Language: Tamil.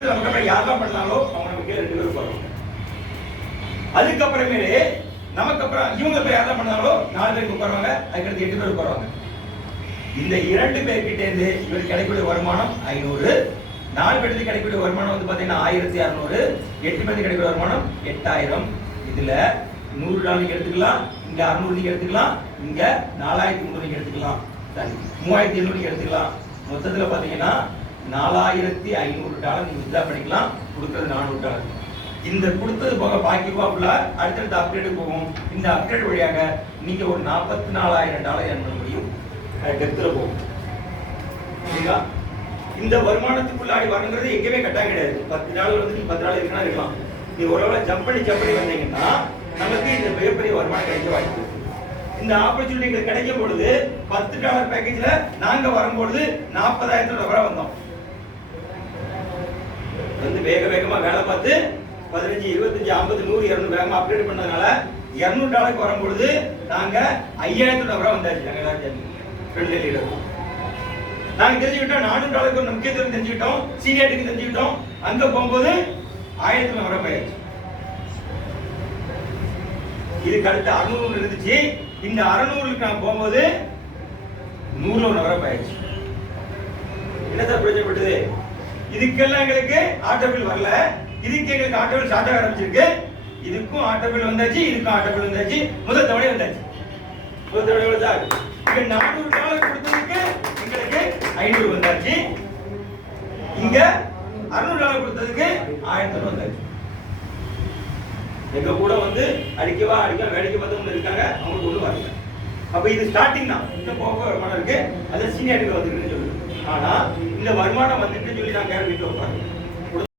நமக்கு யாரெல்லாம் பண்ணாங்களோ அவங்க நமக்கு 2 பேர் போறாங்க. அதுக்கப்புறமேலே நமக்கு அப்புறம் இவங்க போய் யாரெல்லாம் பண்ணாங்களோ 4 பேருக்கு உட்காருவாங்க. அதுக்கடுத்து 8 பேர் உட்காருவாங்க. இந்த 2 பேர்கிட்ட இருந்து இவருக்கு கிடைக்கக்கூடிய வருமானம் 500. 4 பேருக்கு கிடைக்கக்கூடிய வருமானம் வந்து பாத்தீங்கன்னா 1600. 8 பேருக்கு கிடைக்கக்கூடிய வருமானம் 8000. இதுல $100 எடுத்துக்கலாம், இங்க 600 எடுத்துக்கலாம், இங்க 4300 எடுத்துக்கலாம், சரி 3700 எடுத்துக்கலாம். மொத்தத்துல பாத்தீங்கன்னா $4500 நீங்க வித்ட்ரா பண்ணிக்கலாம். கொடுக்கிறது $400. இந்த கொடுத்தது போக பாக்கி ரூபாய்க்குள்ள அடுத்தடுத்த அப்கிரேட் போகும். இந்த அப்கிரேட் வழியாக நீங்க ஒரு $44000 earn பண்ண முடியும். டெப்த்ல போகும். சரிங்களா? இந்த வருமானத்துக்குள்ளாடி வரணுங்கிறது எங்கேயுமே கட்டாயம் கிடையாது. $10 வந்து நீங்க $10 இருக்கா இருக்கலாம். நீ ஒருவேளை ஜம்ப் பண்ணி வந்தீங்கன்னா நமக்கு இந்த மிகப்பெரிய வருமானம் கிடைக்க வாய்ப்பு இருக்கு. இந்த ஆப்பர்ச்சுனிட்டி கிடைக்கும் பொழுது $10 பேக்கேஜ்ல நாங்க வரும்பொழுது $40,000 வந்தோம். வந்து வேகமா வேலை பார்த்து 15, 25, 50, 100, 200 வேகமா அப்டேட் பண்ணதுனால $200 வரும்பொழுது நாங்க $5000 வந்தாச்சு. நாங்க எல்லாரும் ஃப்ரெண்ட்லி லீடர் நாங்க தெரிஞ்சுக்கிட்டோம். $400 ஒரு முக்கியத்துவம் தெரிஞ்சுக்கிட்டோம், சீனியாரிட்டி தெரிஞ்சுக்கிட்டோம். அங்க போகும்போது $1000 போயாச்சு. இதுக்கு அடுத்து 600 இருந்துச்சு. இந்த 600க்கு நான் போகும்போது $100 போயாச்சு. என்ன சார் பிரச்சனைப்பட்டது? இதுக்கெல்லாம் எங்களுக்கு ஆட்டோ பில் வரல. இதுக்கு எங்களுக்கு ஆட்டோ பில் ஸ்டார்ட் ஆக ஆரம்பிச்சிருக்கு. இதுக்கும் ஆட்டோ பில் வந்தாச்சு, இதுக்கும் ஆட்டோ பில் வந்தாச்சு. முதல் தவணை வந்தாச்சு. முதல் தவணை வந்தாச்சு. இங்க $400 கொடுத்ததுக்கு எங்களுக்கு 500 வந்தாச்சு. இங்க $600 கொடுத்ததுக்கு 1000 வந்தாச்சு. எங்க கூட வந்து அடிக்க வேடிக்கை பார்த்தவங்க இருக்காங்க, அவங்களுக்கு ஒண்ணு வரல. அப்ப இது ஸ்டார்டிங் தான். இன்னும் போக வருமானம் இருக்கு, அது சீனியாரிட்டி வந்துருக்குன்னு சொல்லுது. ஆனா இந்த வருமானம் வந்துட்டு சொல்லி நான் கேரண்டிட்டு உட்காருங்க.